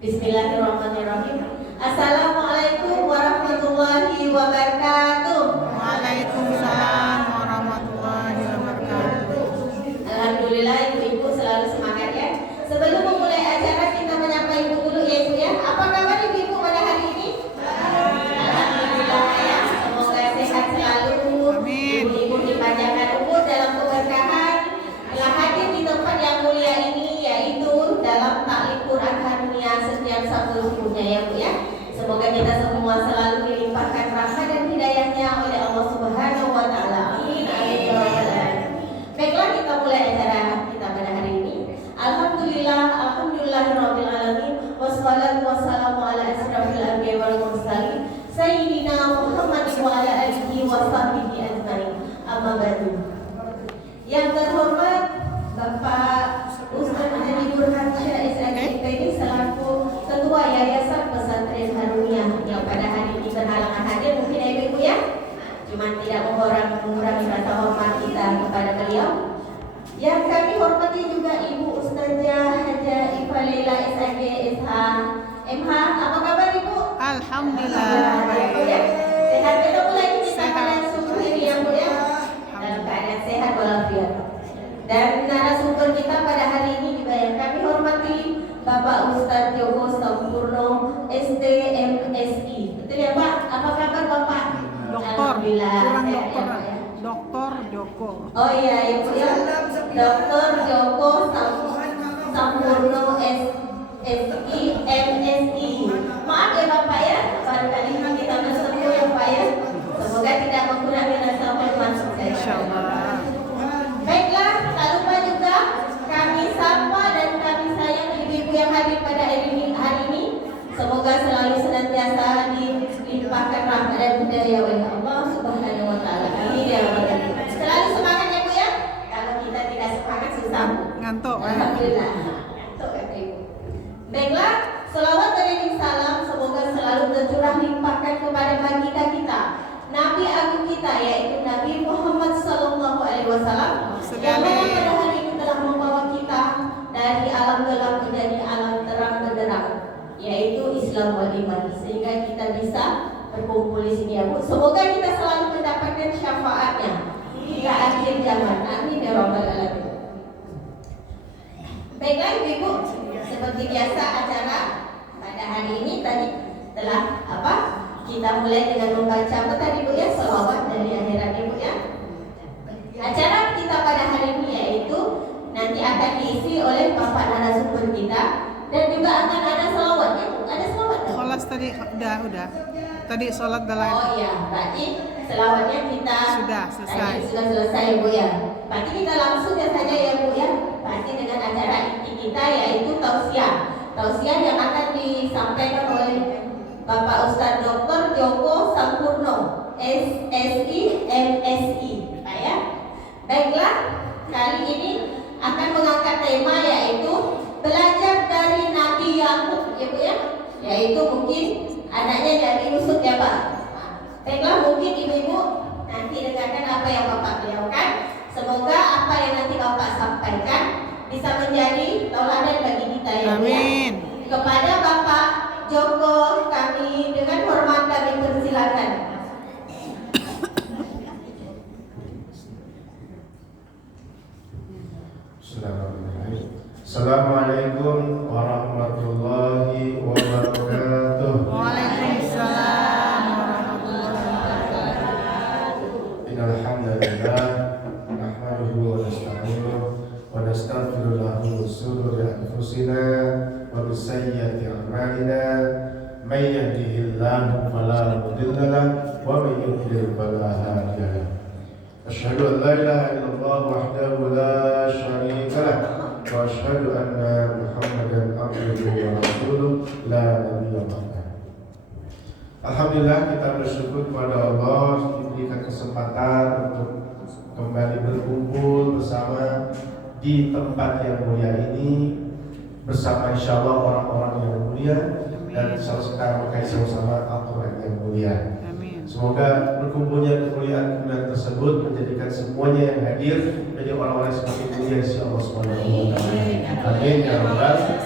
Bismillahirrahmanirrahim. Assalamualaikum warahmatullahi wabarakatuh. Waalaikumsalam warahmatullahi wabarakatuh. Alhamdulillah ibu-ibu selalu semangat ya. Sebelum memulai acara kita menyapa ibu dulu ya ibu ya. Apa kabar ibu-ibu pada hari ini? Alhamdulillah ya. Semoga sehat selalu. Amin. Ibu-ibu dipanjangkan umur dalam keberkahan. Telah hadir di tempat yang mulia ini yaitu dalam taklim Quran Karunia setiap Sabtu Minggunya ya bu ya. Semoga kita semua selalu dilimpahkan rahmat dan hidayahnya oleh Allah Subhanahu wa taala. Amin. Amin. Ya rabbal alamin. Baiklah, kita mulai acara kita pada hari ini. Alhamdulillahirabbil alamin wassalatu wassalamu ala asyrafil anbiya'i wal mursalin sayyidina Muhammadin wa ala alihi wa sahbihi ajmain. Amma ba'du. Yang terhormat Bapak Ustaz Haji Burhan Syah SIP ini selaku Ketua Yayasan Pesantren Karunia yang pada hari ini berhalangan hadir, mungkin ya ibu ya, cuma tidak mengurangi rasa hormat kita kepada beliau. Yang kami hormati juga Ibu Ustazah Haja Ifalila SAG SH MH. Apa kabar Ibu? Alhamdulillah baik. Ya. Sehat, kita mulai kita Sehat. pada subuh ini ya Bu ya. Dalam keadaan sehat walafiat. Dan narasumber kita pada hari ini juga yang kami hormati Bapak Ustadz Joko Sampurno STMSI. Betul ya Pak? Apa kabar Bapak? Doktor, Alhamdulillah. kurang Sehat dokter. ya, Pak, ya. Doktor Joko. Oh iya Ibu ya. Dr. Joko Sampurno SI MSI. Maaf ya Bapak ya, baru kali ini kita bertemu ya Pak ya. Semoga tidak mengurangi rasa hormat saya. Insyaallah. Baiklah, tak lupa juga kami sapa dan kami sayang ibu-ibu yang hadir pada hari ini. Semoga selalu senantiasa dilimpahkan rahmat dan hidayah oleh Allah Subhanahu wa taala. Amin ya rabbal alamin. Selalu semangat ya Bu ya. Kalau kita tidak semangat susah. Ngantuk ya. Alhamdulillah. Ngantuk ya Ibu. Baiklah, selawat dan salam semoga selalu tercurah limpahkan kepada baginda kita, Nabi agung kita yaitu Nabi Muhammad sallallahu alaihi wasallam yang mana pada hari ini telah membawa kita dari alam gelap menjadi alam terang benderang yaitu Islam wal iman, sehingga kita bisa berkumpul di sini ya Bu. Semoga kita selalu mendapatkan syafaatnya hingga akhir zaman. Amin ya rabbal alamin. Baiklah ibu-ibu, seperti biasa acara pada hari ini tadi telah kita mulai dengan membaca apa tadi Bu ya, selawat dari akhirat Ibu ya. Acara kita pada hari ini yaitu nanti akan diisi oleh Bapak narasumber kita dan juga akan ada selawat ya Bu. Ada selawat tak? Sholat tadi udah. Tadi sholat dalam. Oh iya, berarti selawatnya kita Sudah selesai. tadi sudah selesai Bu ya. Berarti kita langsung saja ya Bu ya. Berarti dengan acara inti kita yaitu tausiah. Tausiah yang akan disampaikan oleh Bapak Ustadz Dr. Joko Sampurno SSI MSI Pak ya. Baiklah, kali ini akan mengangkat tema yaitu belajar dari Nabi Yakub ya Bu ya. Yaitu mungkin anaknya Nabi Yusuf ya Pak. Baiklah, mungkin ibu-ibu nanti dengarkan apa yang Bapak beliaukan. Semoga apa yang nanti Bapak sampaikan bisa menjadi tauladan bagi kita ya Bu ya. Amin. Kepada Bapak Joko kami dengan hormat kami persilakan. Assalamualaikum warahmatullahi wabarakatuh. Waalaikumsalam warahmatullahi wabarakatuh. Innal hamdalillah nahmaduhu wa nasta'inuhu wa nastaghfiru lahu min shururi anfusina wa min sayyiati a'malina. May yahdihillahu fala mudilla lahu wa may yudlil fala hadiya lahu. Asyhadu an la ilaha illallah wahdahu la syarika lahu wa asyhadu anna Muhammadan abduhu wa rasuluh la nabiyya ba'dahu. Alhamdulillah, kita bersyukur kepada Allah diberikan kesempatan untuk kembali berkumpul bersama di tempat yang mulia ini bersama insyaallah orang-orang yang mulia dan sekarang sama Al-Quran yang mulia. Amin. Semoga berkumpulnya kemuliaan tersebut menjadikan semuanya yang hadir menjadi orang-orang yang semakin mulia di sisi Allah Subhanahu wa taala. Amin ya rabbal alamin.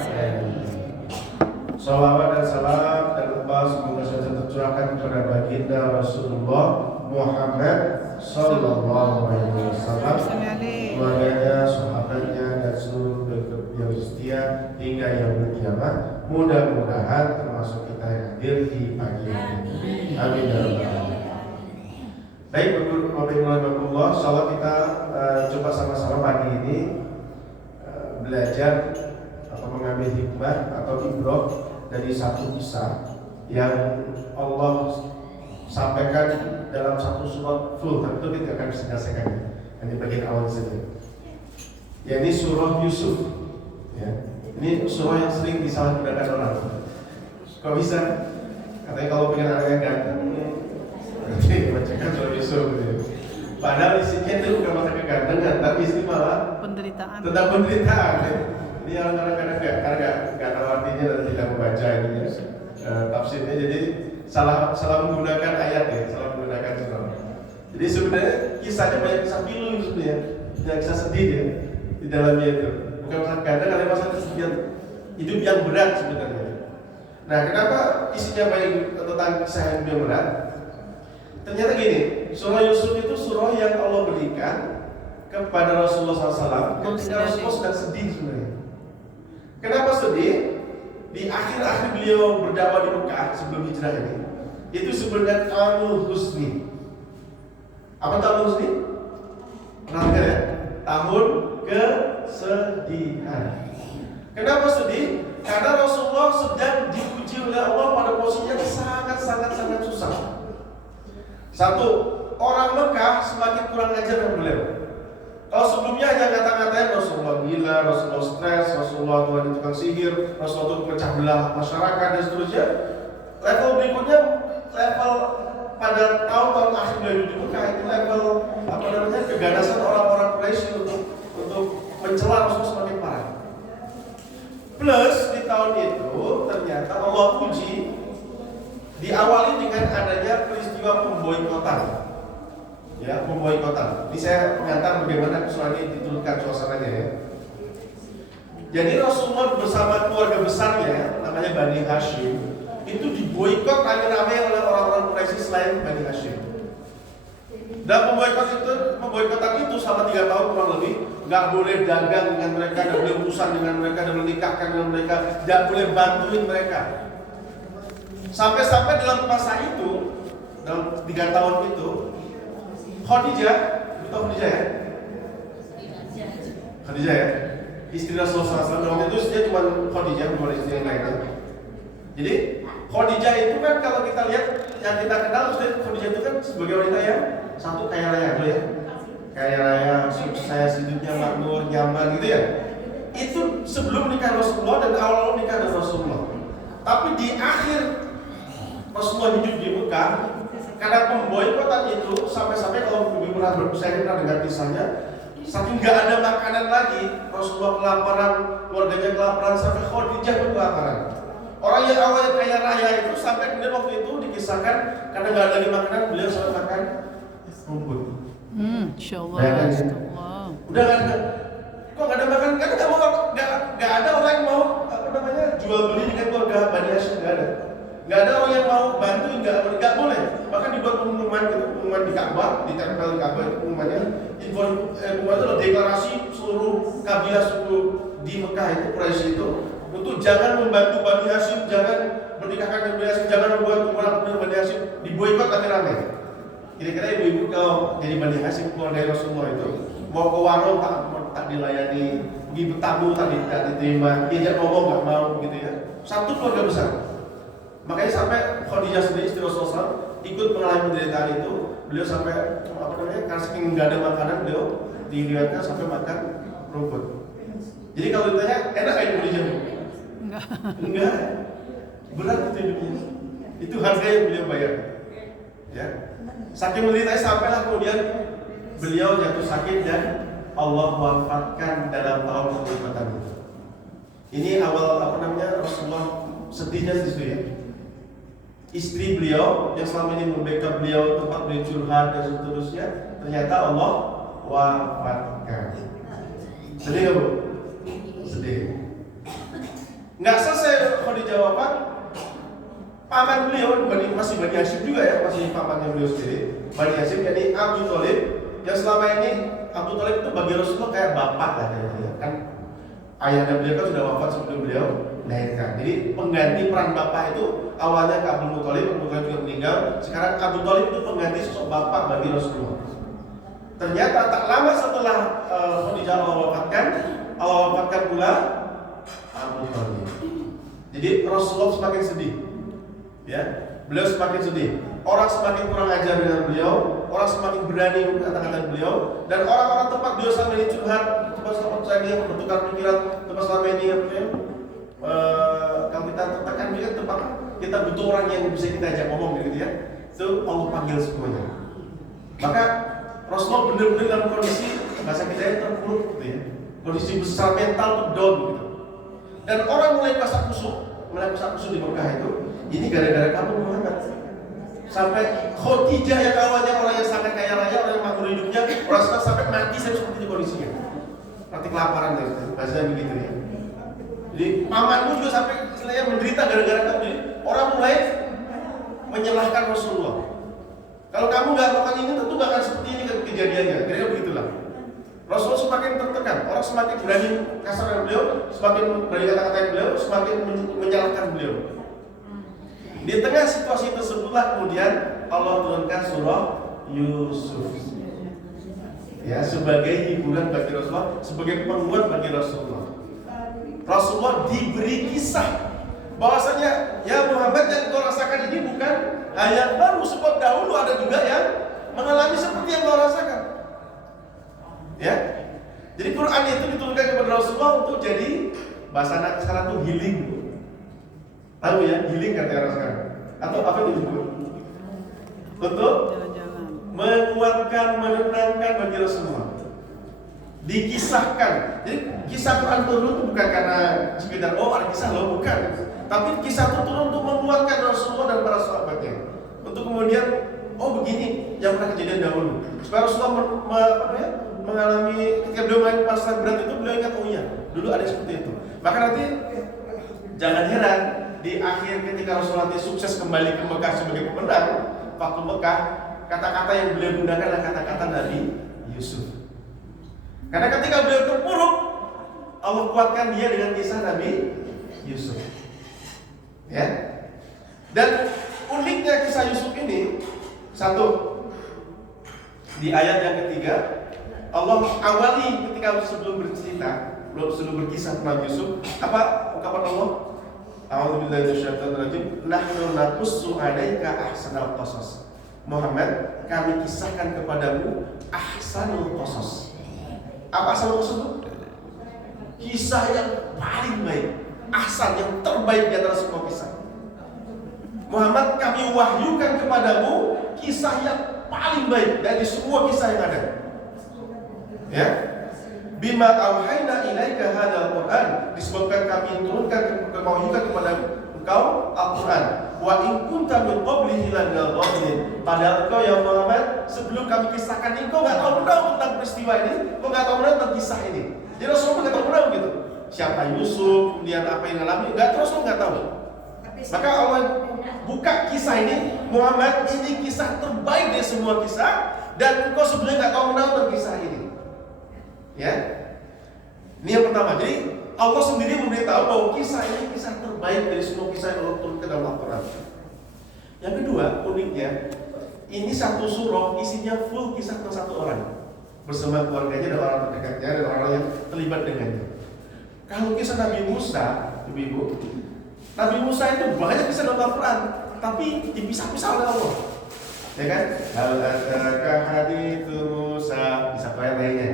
Salawat dan salam dan lepas semoga saja tercurahkan kepada baginda Rasulullah Muhammad Sallallahu Alaihi Wasallam, keluarganya, sahabatnya dan seluruh yang setia hingga yaumul kiamat. Mudah-mudahan termasuk kita yang hadir di pagi hari ini. Amin ya rabbal alamin. Baik, Bapak-Ibu, insyaallah kita coba sama-sama pagi ini belajar atau mengambil hikmah atau ibrah dari satu kisah yang Allah sampaikan dalam satu surat full. Tentu kita akan bisa selesaikan hanya bagian awal saja. Ini surah Yusuf. Ya. Ini surah yang sering disalahgunakan orang. Kok bisa? Katanya kalau pengen anaknya ganteng, nanti bacakan surah Yusuf. Gitu. Padahal isinya itu bukan masalah kegantengan, tapi isi malah penderitaan. tentang penderitaan. Ini orang-orang kadang nggak tahu artinya dan tidak membaca ini tafsirnya, jadi salah menggunakan ayat ya, salah menggunakan surah. Jadi sebenarnya kisahnya banyak kisah pilu sebenarnya, banyak kisah sedih ya di dalamnya itu. Bukan masalah ganda, karena masalah kesedihan hidup yang berat sebenarnya. Nah, kenapa isinya banyak tentang kisah yang berat? Ternyata gini, surah Yusuf itu surah yang Allah berikan kepada Rasulullah SAW ketika Rasulullah sedang sedih sebenarnya. Kenapa sedih? Di akhir-akhir beliau berdakwah di Mekah sebelum hijrah ini, itu sebenarnya Amul Husni. Apa itu Amul Husni? Pernah dengar ya? Tahun kesedihan. Kenapa sedih? Karena Rasulullah sedang diuji oleh Allah pada posisi yang sangat susah. Satu, orang Mekah semakin kurang ajar dengan beliau. Kalau sebelumnya hanya kata-katain Rasulullah gila, Rasulullah stres, Rasulullah Tuhan itu tukang sihir, Rasulullah itu pecah belah masyarakat dan seterusnya. Level berikutnya, level pada tahun-tahun akhir beliau di Mekah itu level keganasan orang-orang Quraisy untuk mencela Rasulullah semakin parah. Plus di tahun itu ternyata Allah puji diawali dengan adanya peristiwa pemboikotan. Ya, pemboikotan. Ini saya mengantar bagaimana surah ini diturunkan suasananya ya. Jadi Rasulullah bersama keluarga besarnya namanya Bani Hashim itu diboikot rame-rame oleh orang-orang Quraisy selain Bani Hashim. Dan pemboikotan itu selama 3 tahun kurang lebih, nggak boleh dagang dengan mereka, nggak boleh urusan dengan mereka, nggak boleh nikahkan dengan mereka, nggak boleh bantuin mereka. Sampai-sampai dalam masa itu, dalam 3 tahun itu, Khadijah, betul Khadijah ya? Khadijah ya? Istri Rasulullah SAW, waktu itu dia cuma Khadijah, bukan istri yang lainnya. Jadi Khadijah itu kan kalau kita lihat, yang kita kenal Khadijah itu kan sebagai wanita yang satu kaya raya tuh ya, kaya raya, sukses, hidupnya makmur, nyaman gitu ya. Itu sebelum nikah Rasulullah dan awal nikah dengan Rasulullah. Tapi di akhir Rasulullah hidup di Mekah, karena pemboikotan itu sampai-sampai kalau Ibu saya pernah dengar kisahnya, saking nggak ada makanan lagi, Rasulullah kelaparan, keluarganya kelaparan, sampai Khadijah pun kelaparan. Orang yang awalnya kaya raya itu sampai kemudian waktu itu dikisahkan karena nggak ada lagi makanan, beliau sampai makan rumput. Insyaallah. Udah nggak ada. Kok nggak ada makanan? Karena nggak ada orang yang mau jual beli dengan keluarga Bani Hashim, nggak ada. Nggak ada orang yang mau bantuin, nggak boleh. Bahkan dibuat pengumuman gitu, pengumuman di Ka'bah, ditempel di Ka'bah pengumumannya. Pengumuman itu deklarasi seluruh kabilah suku di Mekah itu, Quraisy itu, untuk jangan membantu Bani Hashim, jangan menikahkan dengan Bani Hashim, jangan membuat pengumuman dengan Bani Hashim, diboikot rame-rame. Kira-kira ibu-ibu kalau jadi Bani Hashim keluar dari Rasulullah itu, mau ke warung tak dilayani, pergi bertamu tak diterima, diajak ngomong nggak mau gitu ya. Satu keluarga besar. Makanya sampai Khadijah sendiri istri Rasulullah ikut mengalami penderitaan itu, beliau sampai karena saking nggak ada makanan beliau diriwayatkan sampai makan rumput. Jadi kalau ditanya enak kayak Khadijah? Enggak. Berat itu hidupnya. Itu harga yang beliau bayar. Ya. Saking menderitanya sampailah kemudian beliau jatuh sakit dan Allah wafatkan dalam tahun pemboikotan itu. Ini awal Rasulullah sedihnya di situ ya. Istri beliau yang selama ini membackup beliau, tempat beliau curhat dan seterusnya, ternyata Allah wafatkan. Sedih nggak Bu? Sedih. Nggak selesai Khadijah wafat, paman beliau masih Bani Hashim juga ya, masih pamannya beliau sendiri, Bani Hashim, yakni Abu Thalib, yang selama ini Abu Thalib itu bagi Rasulullah kayak bapak lah ya, kan ayahnya beliau kan sudah wafat sebelum beliau lahirkan. Jadi pengganti peran bapak itu awalnya ke Abu Thalib juga meninggal, sekarang Abu Thalib itu pengganti sosok bapak bagi Rasulullah. Ternyata tak lama setelah Khadijah Allah wafatkan pula Abu Thalib. Jadi Rasulullah semakin sedih, ya, beliau semakin sedih. Orang semakin kurang ajar dengan beliau, orang semakin berani mengatakan beliau, dan orang-orang tempat beliau selama ini curhat, tempat saya dia bertukar pikiran, tempat selama ini kalau kita tertekan juga tempat kita butuh orang yang bisa kita ajak ngomong gitu ya. Itu Allah panggil semuanya. Maka Rasulullah benar-benar dalam kondisi bahasa kita yang terpuruk gitu ya, kondisi besar mental tuh down gitu. Dan orang mulai pasang kusuk di Mekah itu, ini gara-gara kamu Muhammad. Sampai Khadijah yang awalnya orang yang sangat kaya raya, orang yang makmur hidupnya, orang sampai mati seperti itu kondisinya. Mati kelaparan ya, bahasanya begitu ya. Jadi pamanmu juga sampai istilahnya menderita gara-gara kamu. Jadi orang mulai menyalahkan Rasulullah. Kalau kamu nggak melakukan ini, tentu nggak akan seperti ini kejadiannya. Kira-kira begitulah. Rasulullah semakin tertekan, orang semakin berani kasar dengan beliau, semakin berani kata-katain beliau, semakin menyalahkan beliau. Di tengah situasi tersebutlah kemudian Allah turunkan surah Yusuf, ya, sebagai hiburan bagi Rasulullah, sebagai penguat bagi Rasulullah. Rasulullah diberi kisah bahwasanya ya Muhammad, yang kau rasakan ini bukan hal baru, sebab dahulu ada juga yang mengalami seperti yang kau rasakan. Ya, jadi Quran itu diturunkan kepada Rasulullah untuk jadi bahasa anak sekarang tuh healing. Tahu ya, healing kata orang sekarang. Atau apa itu disebut? Untuk menguatkan, menenangkan bagi Rasulullah. Dikisahkan. Jadi kisah Quran turun itu bukan karena sekedar ada kisah loh, bukan. Tapi kisah itu turun untuk menguatkan Rasulullah dan para sahabatnya. Untuk kemudian begini yang pernah kejadian dahulu. Supaya Rasulullah mengalami ketika beliau main pasar berat itu, beliau ingat iya, dulu ada seperti itu. Maka nanti jangan heran di akhir ketika Rasulullah nanti sukses kembali ke Mekah sebagai pemenang waktu Mekah, kata-kata yang beliau gunakan adalah kata-kata Nabi Yusuf. Karena ketika beliau terpuruk, Allah kuatkan dia dengan kisah Nabi Yusuf. Ya. Dan uniknya kisah Yusuf ini, satu, di ayat yang ketiga Allah awali ketika sebelum bercerita, sebelum berkisah tentang Yusuf, apa ungkapan Allah? A'udzubillahi minasyaitonir rajim. Nahnu naqussu 'alaika ahsanal qasas. Muhammad, kami kisahkan kepadamu ahsanul qasas. Apa ahsanul qasas itu? Kisah yang paling baik, ahsan, yang terbaik di antara semua kisah. Muhammad, kami wahyukan kepadamu kisah yang paling baik dari semua kisah yang ada. Ya, bima auhayna ilaika hadzal Qur'an, disebabkan kami turunkan kewahyukan kepada engkau Al-Qur'an. Wa in kunta min qablihi laminal ghafilin. Padahal engkau ya Muhammad, sebelum kami kisahkan ini, engkau enggak tahu benar tentang peristiwa ini, engkau enggak tahu benar tentang kisah ini. Jadi Rasulullah enggak tahu benar gitu. Siapa Yusuf, kemudian apa yang alami, Rasulullah enggak tahu. Maka Allah buka kisah ini, Muhammad, ini kisah terbaik dari semua kisah, dan engkau sebenarnya enggak tahu benar tentang kisah ini. Ya, ini yang pertama. Jadi Allah sendiri memberitahu bahwa kisah ini kisah terbaik dari semua kisah yang Allah turunkan dalam Al-Quran. Yang kedua, uniknya, ini satu surah isinya full kisah tentang satu orang bersama keluarganya dan orang terdekatnya dan orang yang terlibat dengannya. Kalau kisah Nabi Musa, ibu-ibu, Nabi Musa itu banyak kisah dalam Al-Quran, tapi dipisah-pisah oleh Allah. Ya kan? Hal-adaka hadithu Musa, bisa ayat lainnya.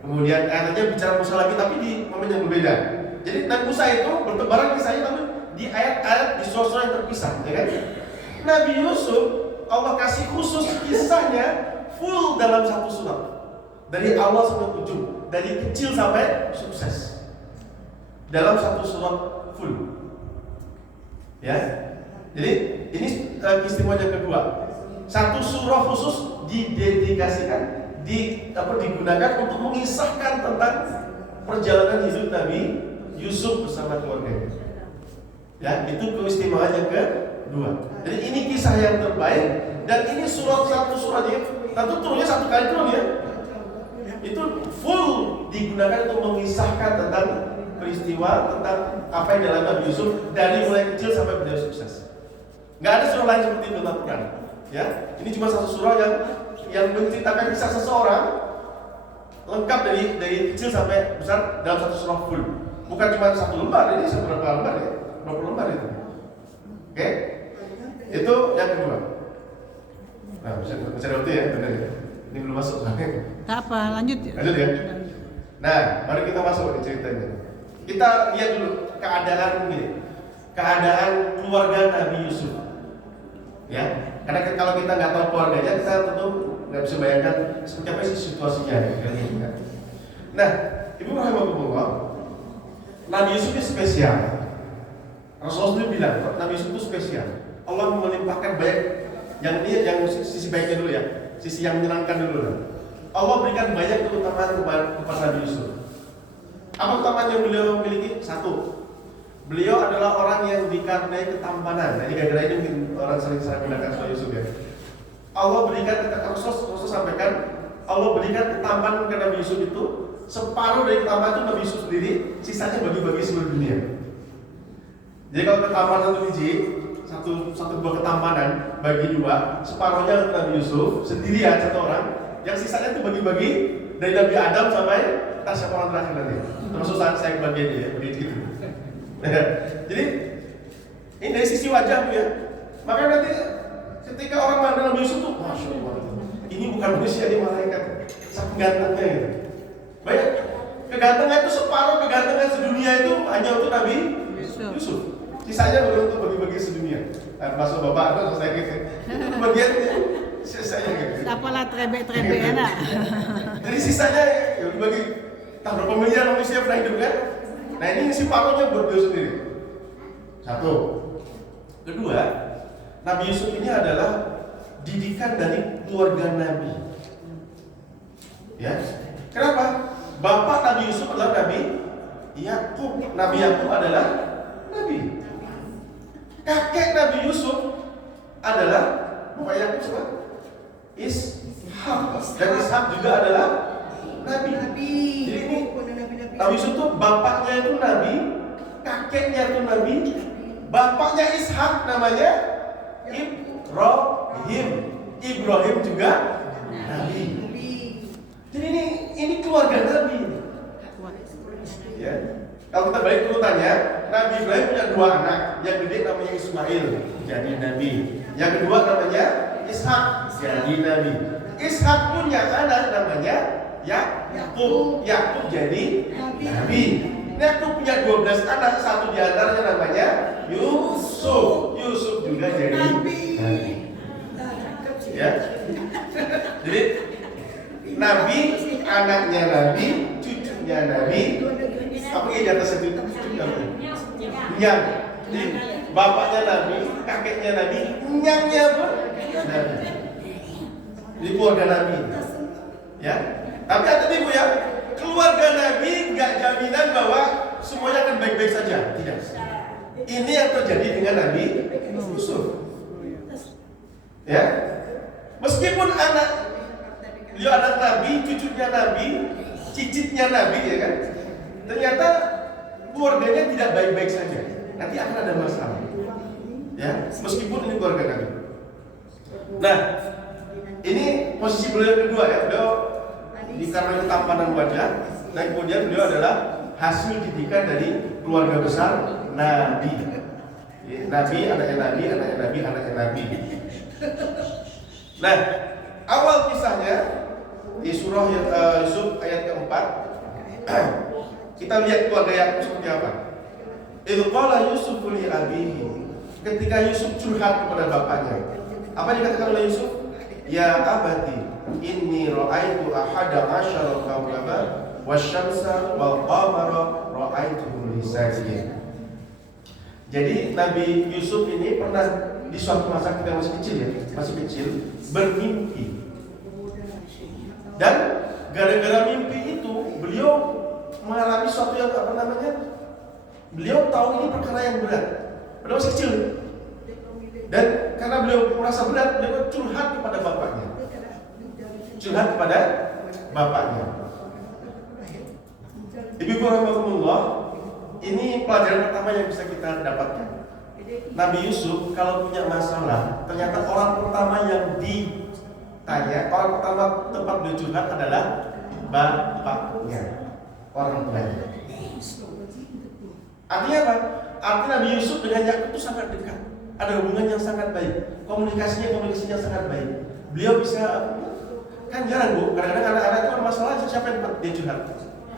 Kemudian ayatnya bicara Musa lagi, tapi di momen yang berbeda. Jadi Nabi Musa itu bertebaran kisahnya, tapi di ayat-ayat di surah-surah yang terpisah, ya kan? Nabi Yusuf, Allah kasih khusus kisahnya full dalam satu surat, dari awal sampai ujung, dari kecil sampai sukses, dalam satu surat full. Ya, jadi ini keistimewaan yang kedua. Satu surah khusus didedikasikan, digunakan untuk mengisahkan tentang perjalanan hidup Nabi Yusuf bersama keluarganya. Ya, itu keistimewaan yang kedua. Jadi ini kisah yang terbaik dan ini satu surat ya. Tentu turunnya satu kali turun ya. Itu full digunakan untuk mengisahkan tentang peristiwa tentang apa yang dalam Nabi Yusuf dari mulai kecil sampai beliau sukses. Nggak ada surah lain seperti itu dalam Quran. Ya, ini cuma satu surah yang menceritakan kisah seseorang lengkap dari kecil sampai besar dalam satu surah full. Bukan cuma satu lembar, ini seberapa lembar ya? 20 lembar itu. Oke? Itu yang kedua. Nah, bisa ada waktu ya, benar ya. Ini belum masuk soalnya. Tak apa, lanjut ya. Lanjut ya. Nah, mari kita masuk ke ceritanya. Kita lihat dulu keadaan ini. Keadaan keluarga Nabi Yusuf. Ya, karena kalau kita nggak tahu keluarganya, kita tentu nggak bisa bayangkan seperti apa sih situasinya. Nah, Ibu rahimahullah, Nabi Yusuf itu spesial. Rasulullah sendiri bilang, Nabi Yusuf itu spesial. Allah melimpahkan banyak yang sisi baiknya dulu ya, sisi yang menyenangkan dulu lah. Allah berikan banyak keutamaan kepada Nabi Yusuf. Apa keutamaan yang beliau miliki? Satu, beliau adalah orang yang dikaruniai ketampanan. Nah, ini gara-gara ini mungkin orang sering gunakan soal Yusuf ya. Allah berikan, Rasul sampaikan, Allah berikan ketampanan ke Nabi Yusuf itu separuh dari ketampanan itu Nabi Yusuf sendiri, sisanya bagi-bagi seluruh dunia. Jadi kalau ketampanan itu biji, satu buah ketampanan bagi dua, separuhnya untuk Nabi Yusuf sendirian satu orang, yang sisanya itu bagi-bagi dari Nabi Adam sampai entah siapa orang terakhir nanti. Termasuk saya bagian dia, begitu. Jadi ini dari sisi wajah ya. Makanya nanti ketika orang mandang Nabi Yusuf tuh, masya Allah, ini bukan manusia, ini malaikat. Saking gantengnya ya. Banyak kegantengan itu separuh kegantengan sedunia itu hanya untuk Nabi Yusuf. Sisanya untuk bagi-bagi sedunia. Nah, masuk bapak atau saya gitu. Itu bagiannya sisanya gitu. Apalah trebe-trebe enak. Jadi sisanya ya bagi tak berapa miliar manusia pernah hidup kan? Nah ini si paruhnya buat dia sendiri. Satu. Kedua, Nabi Yusuf ini adalah didikan dari keluarga Nabi. Ya. Kenapa? Bapak Nabi Yusuf adalah Nabi Yakub. Nabi Yakub adalah Nabi. Kakek Nabi Yusuf adalah bapak Yakub siapa? Ishak. Dan Ishak juga adalah Nabi. Jadi ini Nabi Yusuf itu bapaknya itu Nabi, kakeknya itu Nabi, bapaknya Ishak namanya Ibrahim. Ibrahim juga Nabi. Jadi ini keluarga Nabi. Ya. Kalau kita balik urutannya, Nabi Ibrahim punya dua anak. Yang gede namanya Ismail, jadi Nabi. Yang kedua namanya Ishak, jadi Nabi. Ishak punya anak namanya Yakub. Yakub jadi Nabi. Yakub punya 12 anak, satu di antaranya namanya Yusuf. Yusuf juga jadi Nabi. Ya. Jadi Nabi, anaknya Nabi, cucunya Nabi. Apa yang di atas itu? Nyang. Jadi bapaknya Nabi, kakeknya Nabi, nyangnya pun Nabi. Jadi keluarga Nabi. Ya. Tapi hati ibu ya, keluarga Nabi nggak jaminan bahwa semuanya akan baik-baik saja. Tidak. Ini yang terjadi dengan Nabi Yusuf. Ya. Meskipun beliau anak Nabi, cucunya Nabi, cicitnya Nabi, ya kan? Ternyata keluarganya tidak baik-baik saja. Nanti akan ada masalah. Ya, meskipun ini keluarga Nabi. Nah, ini posisi beliau yang kedua ya. Beliau dikarenakan ketampanan wajah, dan kemudian beliau adalah hasil didikan dari keluarga besar Nabi. Nabi, anaknya Nabi, anaknya Nabi, anaknya Nabi. Nah, awal kisahnya di surah Yusuf ayat keempat, kita lihat keluarga Yakub seperti apa. Idz qala Yusuf li abihi, ketika Yusuf curhat kepada bapaknya, apa dikatakan oleh Yusuf? Ya abati, inni ra'aitu ahada asyara kawkaba wasyamsa wal qamara ra'aituhum li sajidin. Jadi Nabi Yusuf ini pernah di suatu masa ketika masih kecil bermimpi. Dan gara-gara mimpi itu beliau mengalami suatu yang beliau tahu ini perkara yang berat. Padahal masih kecil. Dan karena beliau merasa berat, beliau curhat kepada bapaknya. Curhat kepada bapaknya. Ibu-ibu rahmatullah, ini pelajaran pertama yang bisa kita dapatkan. Nabi Yusuf kalau punya masalah, ternyata orang pertama yang ditanya, orang pertama tempat beliau curhat adalah bapaknya, orang tuanya. Artinya apa? Artinya Nabi Yusuf dengan Yakub itu sangat dekat. Ada hubungan yang sangat baik, komunikasinya sangat baik. Beliau bisa, kan jarang Bu, kadang-kadang anak-anak itu ada masalah, siapa yang tempat dia curhat?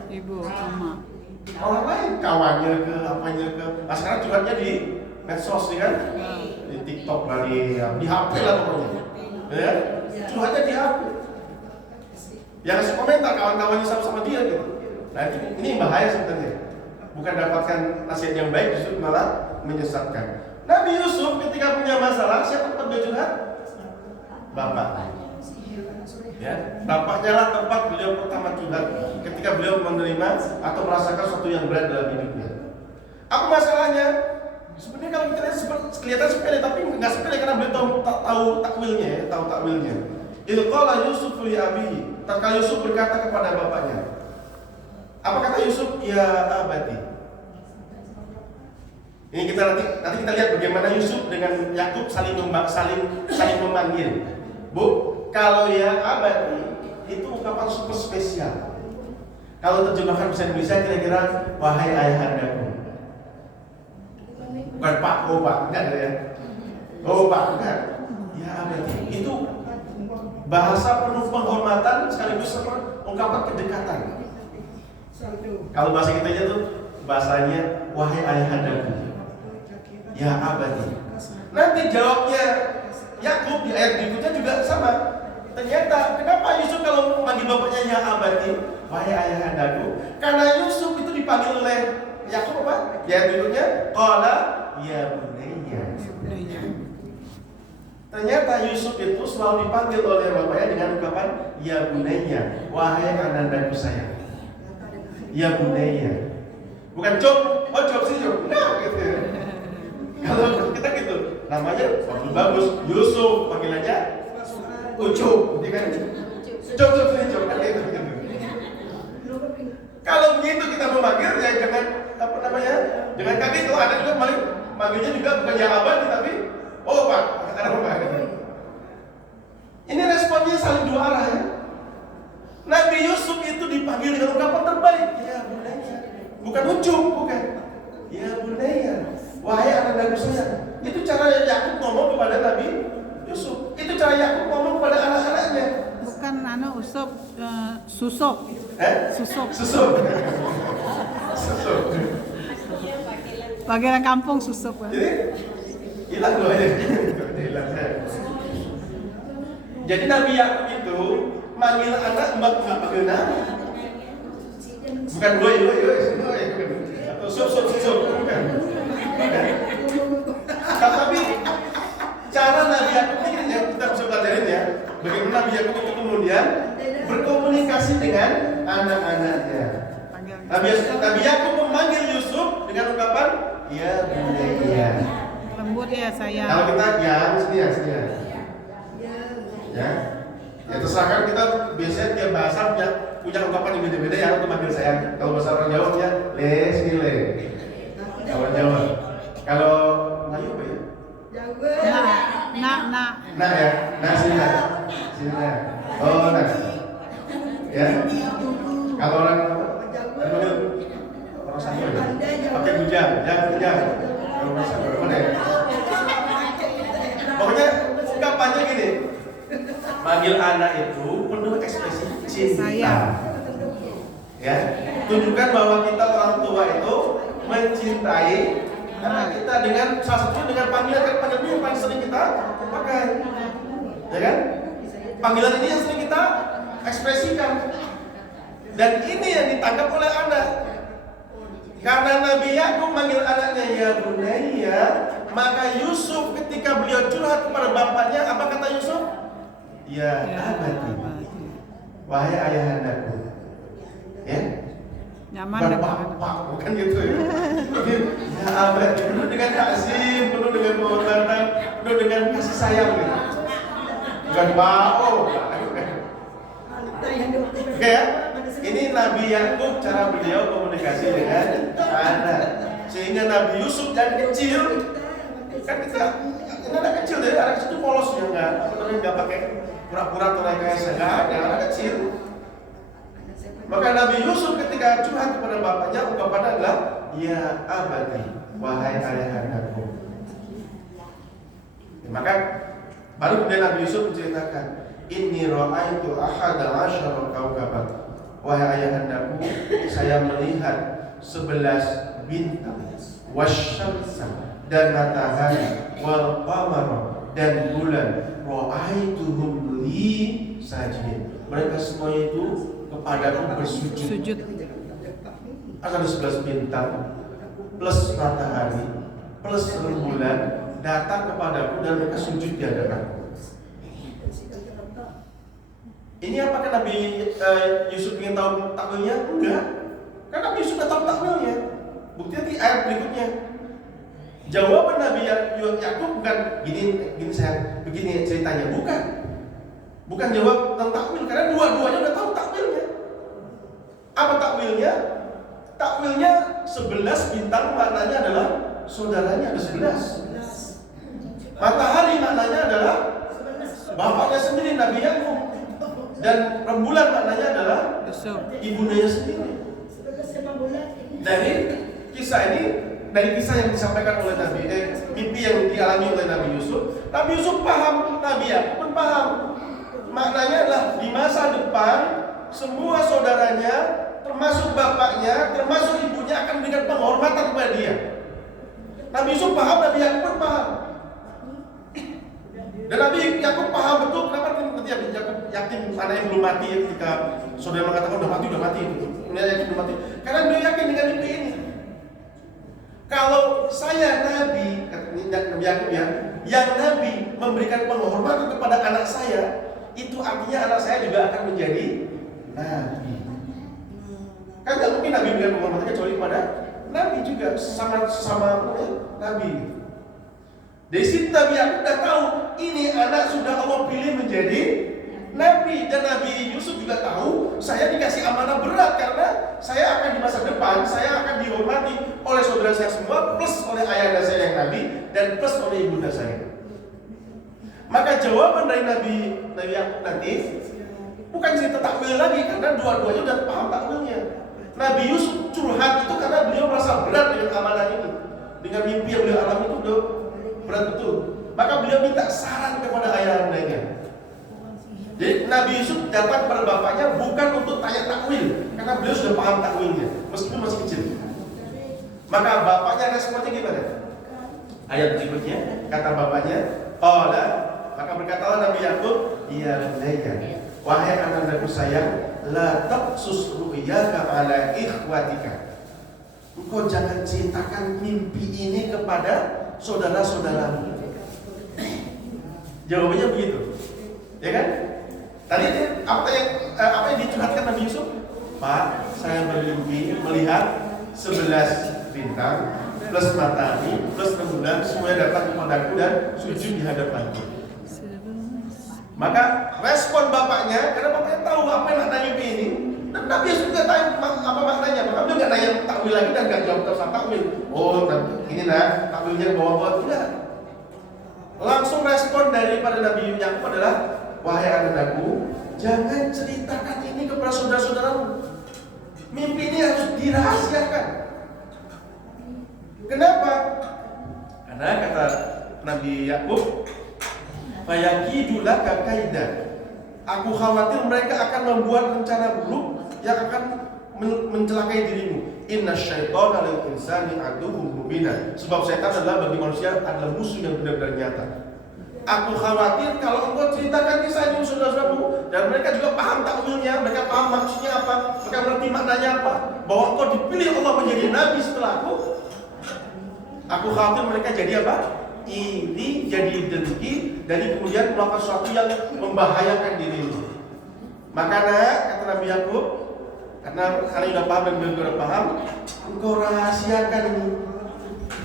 Ibu, mama. Orang lain, kawannya ke, apanya ke. Nah sekarang curhatnya di medsos ya kan, di TikTok lah, di HP lah pokoknya, ya, curhatnya di HP. Yang ngasih komentar kawan-kawannya sama-sama dia gitu. Nah ini bahaya sebenarnya. Bukan dapatkan nasihat yang baik, justru malah menyesatkan. Nabi Yusuf ketika punya masalah, siapa tempat dia curhat? Bapak. Ya, bapaknya lah tempat beliau pertama curhat ketika beliau menerima atau merasakan sesuatu yang berat dalam hidupnya. Apa masalahnya? Sebenarnya kalau kita lihat kelihatan sepele, tapi nggak sepele karena beliau tahu takwilnya, ya, tahu takwilnya. Ilqala Yusuf li abihi. Tatkala Yusuf berkata kepada bapaknya. Apa kata Yusuf? Ya abadi. Ini nanti kita lihat bagaimana Yusuf dengan Yakub saling memanggil. Bu, kalau ya abadi itu ungkapan super spesial. Kalau terjemahkan bahasa Indonesia kira-kira wahai ayahandaku. Bukan Pak, oh Pak, enggak ada ya. Oh Pak, enggak. Ya abadi. Itu bahasa penuh penghormatan sekaligus ungkapan kedekatan. Kalau bahasa kita itu bahasanya wahai ayahandaku. Ya abadi. Nanti jawabnya Yakub di ayat berikutnya juga sama. Ternyata kenapa Yusuf kalau memanggil bapaknya ya abadi, wahai ayahandaku? Karena Yusuf itu dipanggil oleh Yakub apa? Di ayat berikutnya qala ya bunayya. Ternyata Yusuf itu selalu dipanggil oleh bapaknya dengan ungkapan ya bunayya, wahai anandaku sayang. Ya bunayya. Bukan Job, oh Job sih Job. Nah, gitu. Kalau kita gitu, namanya bagus, Yusuf, panggilannya Ucup, ya kan? Job sih Job, kan gitu. Kalau begitu kita memanggil, ya jangan apa namanya, jangan kaget. Kalau ada juga manggilnya juga bukan ya abadi tapi oh Pak, ada apa? Ini responnya saling dua arah ya. Nabi Yusuf itu dipanggil dengan ungkapan terbaik, ya bunayya. Bukan Ucup, bukan. Ya bunayya, wahai anandaku sayang. Itu cara Yakub ngomong kepada Nabi Yusuf. Itu cara Yakub ngomong kepada anak-anaknya. Bukan Usop, Susop. Susuk. Susop. Panggilan kampung Susop. Jadi hilang loh ya. Hilang. Jadi Nabi Yakub itu manggil anak mbak panggil nama. Bukan boy atau sup bukan. Tapi cara Nabi Yakub ini yang kita bisa pelajarin ya, bagaimana Nabi Yakub itu kemudian berkomunikasi dengan anak-anaknya. Nabi Yakub memanggil Yusuf dengan ungkapan ya bunayya. Lembut ya sayang. Kalau kita sini ya. Ya terserah kan, kita biasanya tiap bahasa punya ungkapan yang beda-beda ya untuk manggil sayang. Kalau bahasa orang Jawa ya sini le. Kalau Jawa. Kalau Melayu apa ya? Nah ya, sini nah. Oh nah. Ya. Kalau orang Sana ya. Pakai bujang, bujang. Kalau bahasa mana ya? Pokoknya ungkapannya gini. Manggil anak itu penuh ekspresi cinta. Ya, tunjukkan bahwa kita orang tua itu mencintai anak kita dengan salah satunya dengan panggilan yang paling sering kita pakai, ya kan? Panggilan ini yang sering kita ekspresikan, dan ini yang ditangkap oleh anak. Karena Nabi Yakub manggil anaknya ya bunayya, maka Yusuf ketika beliau curhat kepada bapaknya, apa kata Yusuf? Ya abadi, wahai ayahandaku. Ya, nyaman bukan pak, bukan gitu ya. Ya abadi, penuh dengan takzim, dengan kasih sayang gitu. Bukan wow. Oke ya, ini Nabi Yakub cara beliau komunikasi dengan anak. Sehingga Nabi Yusuf yang kecil, kan kita ini anak kecil dari anak kecil itu polos ya nggak pakai pura-pura atau rekayasa, nggak ada anak kecil. Maka Nabi Yusuf ketika curhat kepada bapaknya, ungkapannya adalah ya abadi, wahai ayahandaku. Maka baru kemudian Nabi Yusuf menceritakan, inni ra'aitu ahada asyara kaukaban. Wahai ayahandaku, saya melihat 11 bintang, wasyamsa dan matahari, wal qamara dan bulan, ra'aituhum li sajidin. Mereka semuanya itu kepadaku bersujud. Sujud. Ada 11 bintang plus matahari plus rembulan datang kepadaku dan mereka sujud di hadapanku. Ini apakah Nabi Yusuf ingin tahu takwilnya? Enggak. Karena Nabi Yusuf sudah tahu takwilnya. Buktinya di ayat berikutnya. Jawaban Nabi Yakub bukan begini ceritanya, bukan. Bukan jawab tentang takwil karena dua-duanya udah tahu takwilnya. Apa takwilnya? Takwilnya 11 bintang maknanya adalah saudaranya ada 11. Matahari maknanya adalah bapaknya sendiri Nabi Yakub. Dan rembulan maknanya adalah ibundanya sendiri. Dari kisah ini, dari kisah yang disampaikan oleh Nabi, mimpi yang dialami oleh Nabi Yusuf paham, Nabi Yakub pun paham. Maknanya adalah di masa depan semua saudaranya, termasuk bapaknya, termasuk ibunya akan memberikan penghormatan kepada dia. Nabi Yusuf paham, Nabi Yakub pun paham. Dan Nabi Yakub paham betul kenapa nanti Yakub yakin mana yang belum mati ya, ketika saudara mengatakan udah mati itu. Kemudian yakin belum mati. Karena beliau yakin dengan mimpi ini. Kalau saya Nabi, Nabi Yakub ya, yang Nabi memberikan penghormatan kepada anak saya, itu artinya anak saya juga akan menjadi Nabi. Kan nggak mungkin Nabi memberikan penghormatan kecuali kepada Nabi juga sama Nabi. Dari situ Nabi Yakub sudah tahu ini anak sudah Allah pilih menjadi Nabi. Dan Nabi Yusuf juga tahu saya dikasih amanah berat karena saya akan di masa depan saya akan dihormati oleh saudara saya semua plus oleh ayahanda saya yang Nabi dan plus oleh ibunda saya. Maka jawaban dari Nabi Yakub nanti bukan cerita takwil lagi karena dua-duanya sudah paham takwilnya. Nabi Yusuf curhat itu karena beliau merasa berat dengan amanah ini, dengan mimpi yang beliau alami itu udah berat betul. Maka beliau minta saran kepada ayahandanya. Jadi Nabi Yusuf datang kepada bapaknya bukan untuk tanya takwil, karena beliau sudah paham takwilnya, meskipun masih kecil. Maka bapaknya responnya gimana? Ayat berikutnya kata bapaknya, qala, maka berkatalah Nabi Yakub, ya bunayya, wahai anakku sayang, la taqsus ru'yaka ala ikhwatika. Engkau jangan ceritakan mimpi ini kepada saudara-saudaramu. Jawabannya begitu, ya kan? Tadi apa yang dicurhatkan Nabi Yusuf? Pak, saya bermimpi melihat 11 bintang plus matahari plus rembulan semuanya datang kepadaku dan sujud di hadapanku. Maka respon bapaknya, karena bapaknya tahu apa yang makna mimpi ini, dan Nabi Yusuf juga tahu apa maknanya. Maka dia nggak nanya takwil lagi dan nggak jawab tentang takwil. Oh, ini nah takwilnya bawa-bawa tidak. Langsung respon daripada Nabi Yakub adalah, wahai anakku, jangan ceritakan ini kepada saudara-saudaramu. Mimpi ini harus dirahasiakan. Kenapa? Karena kata Nabi Yakub, fayakidu laka kaidan. Aku khawatir mereka akan membuat rencana buruk yang akan mencelakai dirimu. Inna syaitana lil insani aduwwun mubin. Sebab setan adalah bagi manusia adalah musuh yang benar-benar nyata. Aku khawatir kalau engkau ceritakan kisah ini saudara-saudaramu dan mereka juga paham takwilnya, mereka paham maksudnya apa, mereka mengerti maknanya apa, bahwa engkau dipilih Allah menjadi nabi setelahku. Aku khawatir mereka jadi apa? Iri, jadi dengki, dan kemudian melakukan sesuatu yang membahayakan dirimu. Makanya kata Nabi Yakub, karena kalian sudah paham dan beliau sudah paham, engkau rahasiakan ini,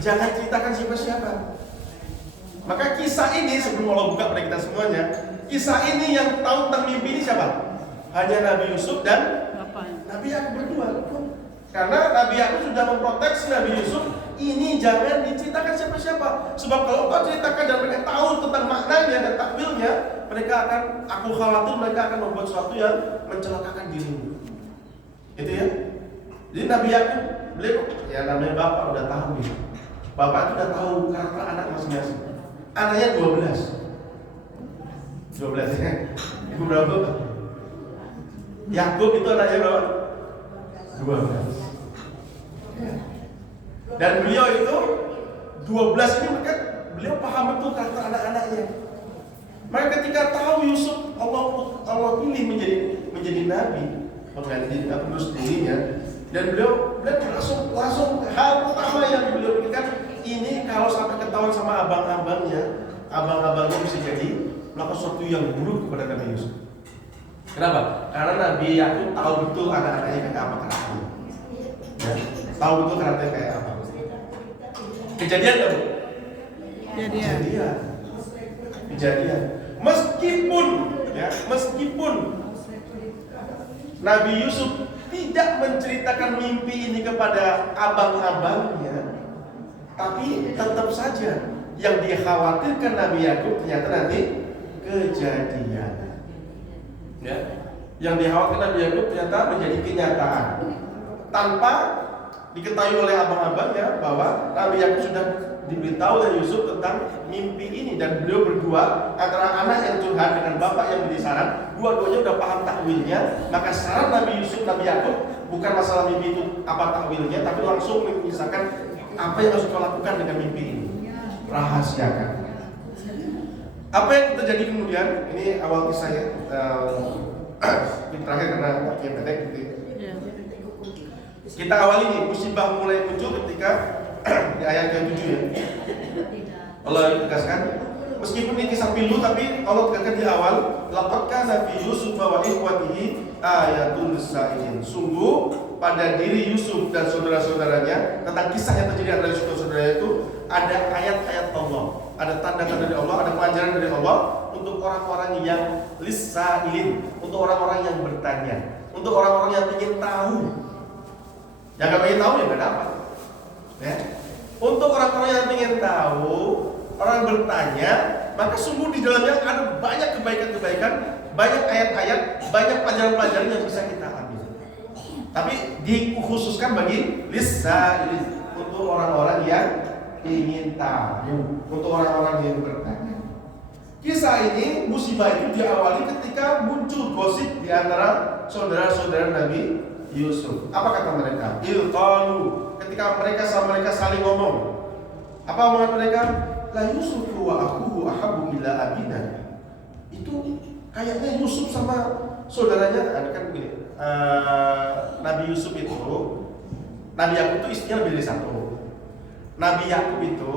jangan ceritakan siapa-siapa. Maka kisah ini sebelum Allah buka pada kita semuanya, kisah ini yang tahu tentang mimpi ini siapa? Hanya Nabi Yusuf dan Bapaknya. Nabi Yakub berdua. Karena Nabi Yakub sudah memproteksi Nabi Yusuf, ini jangan diceritakan siapa-siapa. Sebab kalau kau ceritakan dan mereka tahu tentang maknanya dan takwilnya, aku khawatir mereka akan membuat sesuatu yang mencelakakan dirimu. Itu ya. Jadi Nabi Yakub, beliau ya namanya bapak udah tahu nih. Bapak itu udah tahu karakter anak masing-masing. Anaknya 12 ya. Ibu berapa? Yakub itu anaknya berapa? 12. Dan beliau itu 12 ini mereka beliau paham betul karakter anak-anaknya. Maka ketika tahu Yusuf Allah pilih menjadi nabi, mengganti penerus dirinya, dan beliau langsung hal pertama yang beliau pikirkan, ini kalau sampai ketahuan sama abang-abangnya bisa jadi melakukan sesuatu yang buruk kepada Nabi Yusuf. Kenapa? Karena Nabi Yakub tahu betul anak-anaknya kayak apa karakternya. Ya, tahu betul karakternya kayak apa. Kejadian nggak Bu? Kejadian. Meskipun Nabi Yusuf tidak menceritakan mimpi ini kepada abang-abangnya, tapi tetap saja yang dikhawatirkan Nabi Yakub ternyata nanti kejadian. Ya, yang dikhawatirkan Nabi Yakub ternyata menjadi kenyataan tanpa diketahui oleh abang-abangnya bahwa Nabi Yakub sudah diberitahu oleh Yusuf tentang mimpi ini, dan beliau berdua antara anak yang curhat dengan bapak yang beri saran, dua-duanya udah paham takwilnya. Maka saran Nabi Yusuf, Nabi Yakub bukan masalah mimpi itu apa takwilnya, tapi langsung mengisahkan apa yang harus kau lakukan dengan mimpi ini. Rahasiakan. Apa yang terjadi kemudian? Ini awal kisahnya. Ini terakhir karena waktunya pendek gitu. Kita awali nih, musibah mulai muncul ketika di ayat ke-7 ya. Allah tegaskan, meskipun ini kisah pilu tapi Allah tegaskan di awal, laqad kana fi Yusuf wa ikhwatihi ayatun lisa'ilin. Sungguh pada diri Yusuf dan saudara-saudaranya, tentang kisah yang terjadi antara Yusuf dan saudaranya itu ada ayat-ayat Allah, ada tanda-tanda dari Allah, ada pelajaran dari Allah untuk orang-orang yang lisa'ilin, untuk orang-orang yang bertanya, untuk orang-orang yang ingin tahu. Yang gak ingin tahu ya gak dapat ya. Untuk orang-orang yang ingin tahu, orang bertanya, maka sungguh di dalamnya ada banyak kebaikan-kebaikan, banyak ayat-ayat, banyak pelajaran-pelajaran yang bisa kita ambil. Tapi dikhususkan bagi lisa'ilin, untuk orang-orang yang ingin tahu, untuk orang-orang yang bertanya. Kisah ini, musibah itu diawali ketika muncul gosip di antara saudara-saudara Nabi Yusuf. Apa kata mereka? Ilqalu, ketika mereka saling ngomong. Apa omongan mereka? La Yusuf wa akhuhu ahabbu ila abina. Itu kayaknya Yusuf sama saudaranya, ada kan begini. Nabi Yusuf itu, Nabi Yakub itu istrinya lebih dari satu. Nabi Yakub itu